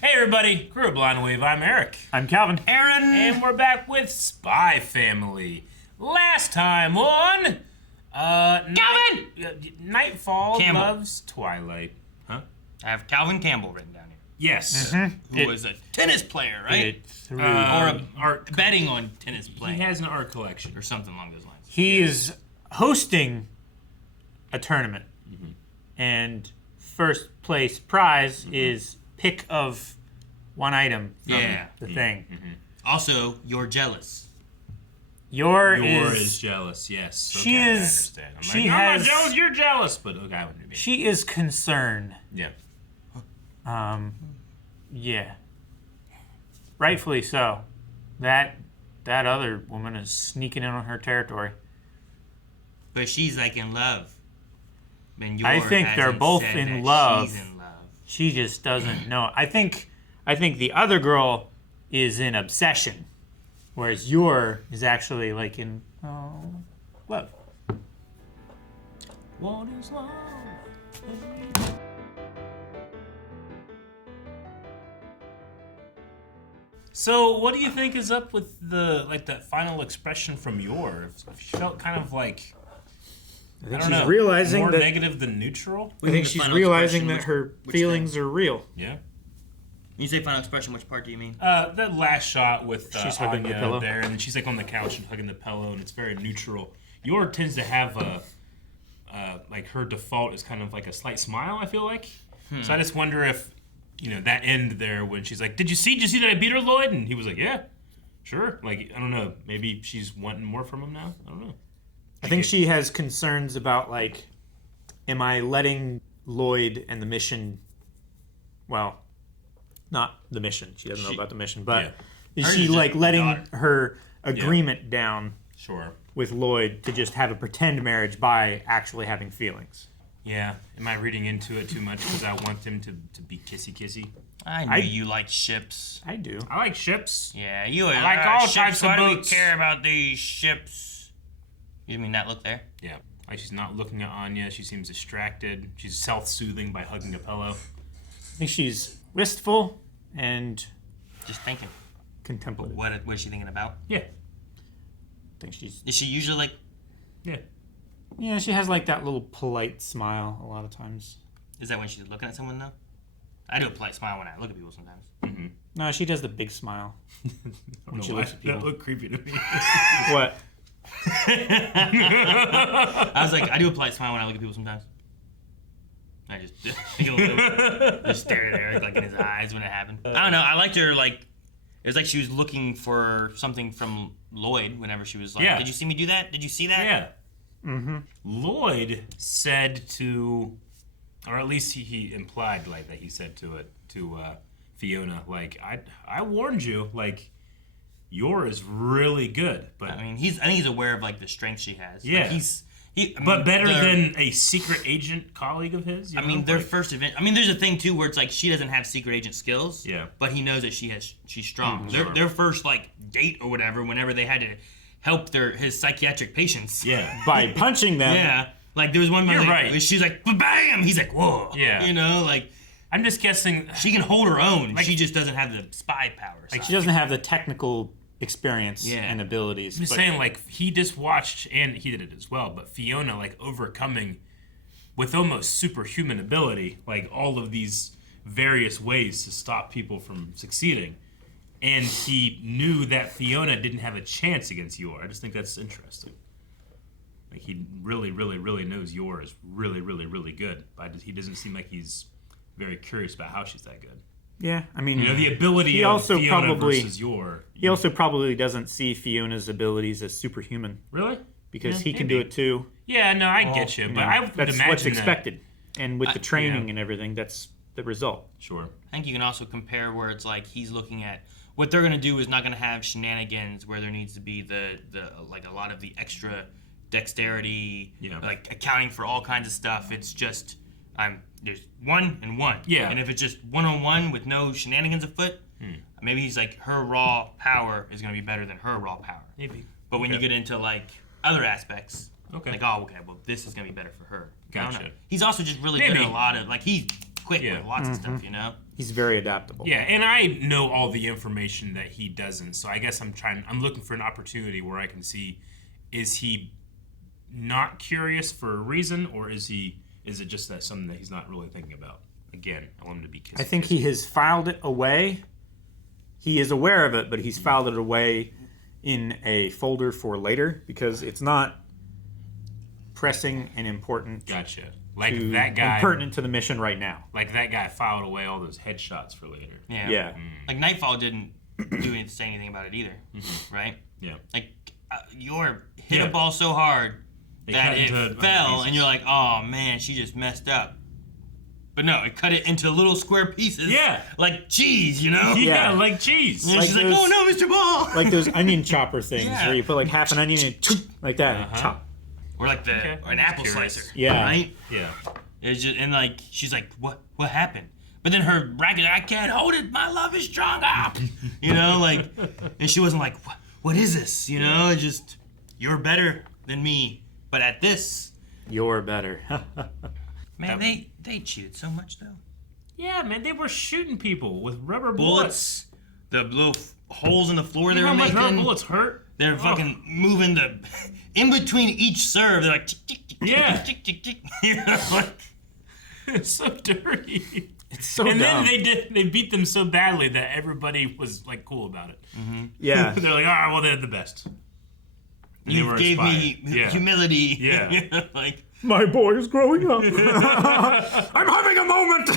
Hey everybody, Crew of Blind Wave, I'm Eric. I'm Calvin. Aaron! And we're back with Spy Family. Last time on... Calvin! Nightfall Campbell. Loves Twilight. Huh? I have Calvin Campbell written down here. Yes. Who was a tennis player, right? Or art Betting on tennis He playing. has an art collection. Or something along those lines. He is hosting a tournament, and first place prize is pick of one item from the thing. Also, you're jealous. You're jealous, yes. She okay, is. I understand. I'm She like, I'm has. not jealous, you're jealous. But okay, I wouldn't be. She is concerned. Yeah. Yeah. Rightfully so. That other woman is sneaking in on her territory. But she's like in love. And I think they're hasn't both said in that love. She's in love. She just doesn't know. I think the other girl is in obsession, whereas Yor is actually like in love. What is love? So, what do you think is up with that final expression from Yor? She felt kind of like I think don't she's know, realizing more that. negative than neutral. I think she's realizing that her feelings are real. Yeah. When you say final expression, which part do you mean? The last shot with She's hugging the Anya pillow. there, and then she's like on the couch and hugging the pillow, and it's very neutral. Yor tends to have like her default is kind of like a slight smile. I feel like. So I just wonder if that end there when she's like, Did you see that I beat her, Loid?" And he was like, "Yeah, sure." Like I don't know, maybe she's wanting more from him now. I don't know. I think she has concerns about like, am I letting Loid and the mission? Well, not the mission. She doesn't know about the mission, but is Her she is like just letting daughter. her agreement down Sure. with Loid to just have a pretend marriage by actually having feelings? Yeah. Am I reading into it too much because I want them to be kissy? I knew you liked ships. I do. I like ships. Yeah, you are. I like all ships. types of Why do we boats. care about these ships? You mean that look there? Yeah. Like she's not looking at Anya. She seems distracted. She's self-soothing by hugging a pillow. I think she's wistful and Just thinking. contemplative. What is she thinking about? Yeah. I think she's. Is she usually like? Yeah. Yeah, she has like that little polite smile a lot of times. Is that when she's looking at someone though? I do a polite smile when I look at people sometimes. No, she does the big smile when she looks at people. That looked creepy to me. What? I was like, I do a polite smile when I look at people sometimes. I just just stare there like in his eyes when it happened. I don't know. I liked her like. It was like she was looking for something from Loid whenever she was like, Yeah. Did you see me do that? Did you see that? Yeah. Loid said to, or at least he implied like that he said to Fiona, like, I warned you, like, Yor is really good, but I mean, I think he's aware of like the strength she has. Yeah. Like, but better than a secret agent colleague of his. I mean, their first event. I mean, there's a thing too where it's like she doesn't have secret agent skills. Yeah. But he knows that she's strong. Sure. Their first like date or whatever, whenever they had to help his psychiatric patients. Yeah. By punching them. Yeah. Like there was one. You're like, right. She's like, bam! He's like, whoa. Yeah. Like I'm just guessing. she can hold her own. She just doesn't have the spy power. Like she doesn't have the technical experience and abilities. I'm just saying, like, he just watched, and he did it as well, but Fiona, like, overcoming with almost superhuman ability, like, all of these various ways to stop people from succeeding. And he knew that Fiona didn't have a chance against Yor. I just think that's interesting. Like, he really, really, really knows Yor is really, really, really good, but he doesn't seem like he's very curious about how she's that good. Yeah, I mean, The ability he of also Fiona probably versus Yor. he also probably doesn't see Fiona's abilities as superhuman Really? because Yeah, he can maybe. do it too. Yeah, no, I get you, but I would That's imagine what's that- expected, and with the training yeah. and everything, that's the result. Sure. I think you can also compare where it's like he's looking at what they're gonna do is not gonna have shenanigans where there needs to be the like a lot of the extra dexterity, like accounting for all kinds of stuff. It's just there's one and one. Yeah. And if it's just one-on-one with no shenanigans afoot, maybe he's like her raw power is gonna be better than her raw power. Maybe. But when you get into like other aspects, Okay. like well, this is gonna be better for her. I don't Gotcha. know. He's also just really Maybe. good at a lot of like he quick Yeah. with lots of stuff, you know? He's very adaptable. Yeah, and I know all the information that he doesn't, so I guess I'm looking for an opportunity where I can see, is he not curious for a reason, or is it just that something that he's not really thinking about? Again, I want him to be kissing. I think he has filed it away. He is aware of it, but he's filed it away in a folder for later because it's not pressing and important. Gotcha. Like that guy. And pertinent to the mission right now. Like that guy filed away all those headshots for later. Yeah. Yeah. Like Nightfall didn't say anything about it either, right? Yeah. Like you're hit a ball so hard that it fell, and you're like, oh man, she just messed up. But no, it cut it into little square pieces. Yeah. Like cheese, you know? Yeah, like cheese. And Like she's like, those- oh no, Mr. Ball! Like those onion chopper things Yeah. where you put like half an onion and like that and chop. Or like or an apple Curious. slicer. Yeah. Right? Yeah. It's just, and like, she's like, what happened? But then her bracket, I can't hold it, my love is stronger. You know, like, and she wasn't like, what is this? You know, it's just, you're better than me. But at this, You're better. man, they cheated so much though. Yeah, man, they were shooting people with rubber Bullets, the little holes in the floor You they know were how much rubber making. bullets hurt? They're fucking moving the, in between each serve, they're like, tick, tick, tick, Yeah. tick, tick, tick, tick. You know, like, It's so dirty. It's so And dumb. then they beat them so badly that everybody was like cool about it. Yeah. They're like, all right, well, they're the best. And they you were gave me inspired. humility. Yeah. You know, like, My boy is growing up. I'm having a moment.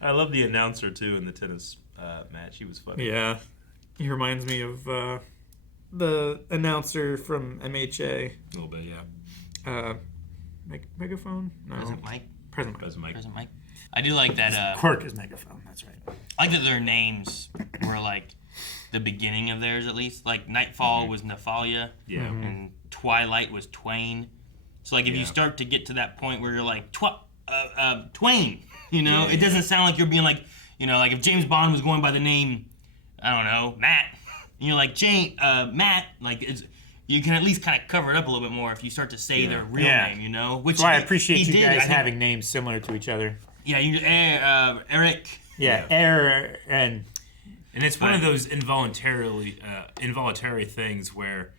I love the announcer too in the tennis match. He was funny. Yeah. He reminds me of the announcer from MHA. A little bit, yeah. Megaphone? No. Present Mike. Present Mike. Present Mike. Present Mike. I do like that. Quirk is Megaphone. That's right. I like that their names were like the beginning of theirs, at least. Like Nightfall was Nephalia, Yeah. and Twilight was Twain. So like if you start to get to that point where you're like Twain, you know, it doesn't sound like you're being like, you know, like if James Bond was going by the name, I don't know, Matt, and you're like Matt, like it's. You can at least kind of cover it up a little bit more if you start to say their real name, you know. Which So I appreciate you did, guys I think. having names similar to each other. Yeah, you Eric. Yeah. And it's one of those involuntary things where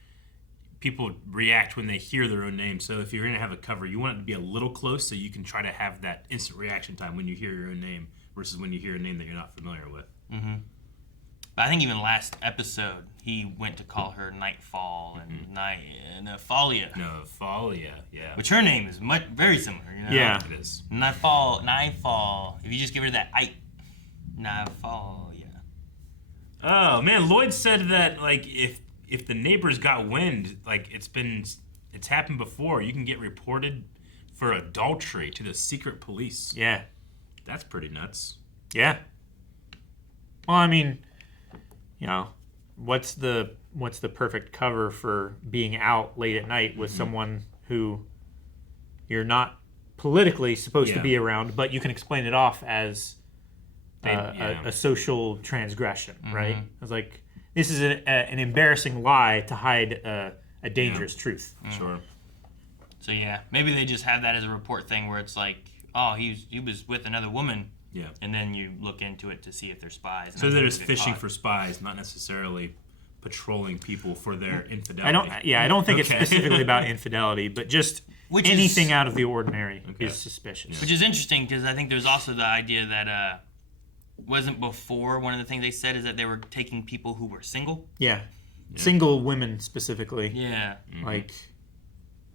people react when they hear their own name. So if you're going to have a cover, you want it to be a little close so you can try to have that instant reaction time when you hear your own name versus when you hear a name that you're not familiar with. Mm-hmm. But I think even last episode, he went to call her Nightfall and Nephalia. Nephalia, yeah. Which her name is very similar, you know? Yeah. It is. Nightfall. If you just give her that Nightfall, yeah. Oh, man, Loid said that, like, if the neighbors got wind, like, it's happened before, you can get reported for adultery to the secret police. yeah. That's pretty nuts. Yeah. Well, I mean, you know, what's the perfect cover for being out late at night with someone who you're not politically supposed to be around, but you can explain it off as a social transgression, right? It's like, this is an embarrassing lie to hide a dangerous truth. Sure. So yeah, maybe they just have that as a report thing where it's like, oh, he was with another woman. Yeah. And then you look into it to see if they're spies. And So then they're they just get fishing caught. for spies, not necessarily patrolling people for their infidelity. I don't think it's Okay. specifically about infidelity, but just Which anything is- out of the ordinary Okay. is suspicious. Which is interesting because I think there's also the idea that wasn't before one of the things they said is that they were taking people who were single. Yeah. Single women specifically, Yeah. like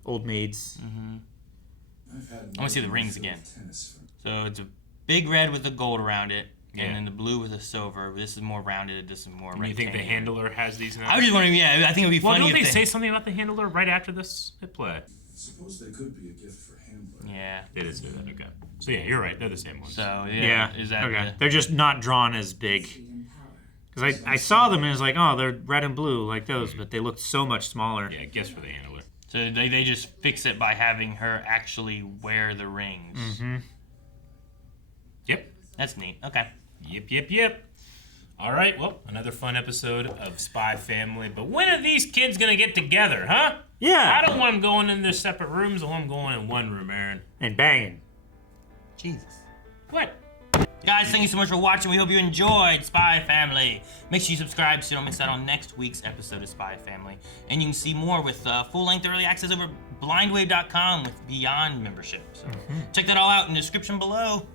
old maids. I want to see the rings again. So it's a big red with the gold around it, and then the blue with the silver. This is more rounded. This is more And you think the rectangular. handler has these now? I was just wondering. Yeah, I think it would be Well, funny don't if they say something about the handler right after this hit play? Suppose they could be a gift for Handler. Yeah. They did say that, okay. So yeah, you're right. They're the same ones. So Yeah. is that okay? the- They're just not drawn as big. Because I saw them and it was like, oh, they're red and blue like those, but they looked so much smaller. Yeah, I guess for the handler. So they just fix it by having her actually wear the rings. Mm-hmm. Yep. That's neat. Okay. Yep. All right, well, another fun episode of Spy Family. But when are these kids going to get together, huh? Yeah. I don't want them going in their separate rooms. I want them going in one room, Aaron. And banging. Jesus. What? Guys, thank you so much for watching. We hope you enjoyed Spy Family. Make sure you subscribe so you don't miss out on next week's episode of Spy Family. And you can see more with full-length early access over blindwave.com with Beyond membership. So check that all out in the description below.